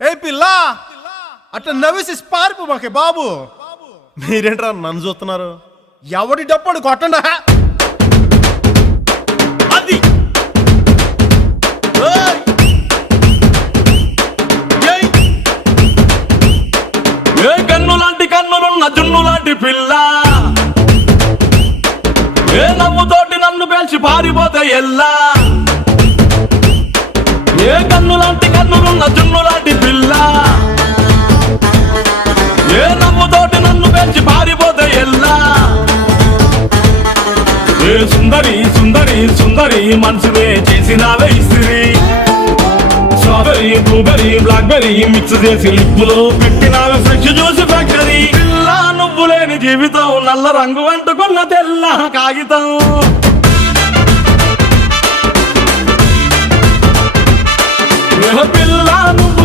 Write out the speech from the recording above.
ఏ పిల్ల అట్లా నవ్వేసి పారిపోమాకే బాబు. మీరేంట్రా నన్ను చూస్తున్నారు? ఎవడి డప్పుడు కొట్టండా. అది ఏ కన్ను లాంటి కన్నులున్న జున్ను లాంటి పిల్ల, ఏ నవ్వుతోటి నన్ను పేల్చి పారిపోతే ఎల్లా. ఏ కన్ను లాంటి కన్నులున్న జున్ను లాంటి పిల్ల, ఏ నవ్వుతోటి నన్ను పేల్చి పారిపోతే ఎల్లా. ఏ సుందరి సుందరి సుందరి మనసునే చేసినావే ఇస్త్రీ. స్ట్రాబెరీ బ్లూబెరీ బ్లాక్బెరీ మిక్స్ చేసి లిప్పులో పెట్టినావే ఫ్రెష్ జ్యూస్ ఫ్యాక్టరీ. పిల్ల నువ్వు లేని జీవితం నల్ల రంగు అంటుకున్న తెల్ల కాగితం. పిల్ల నువ్వు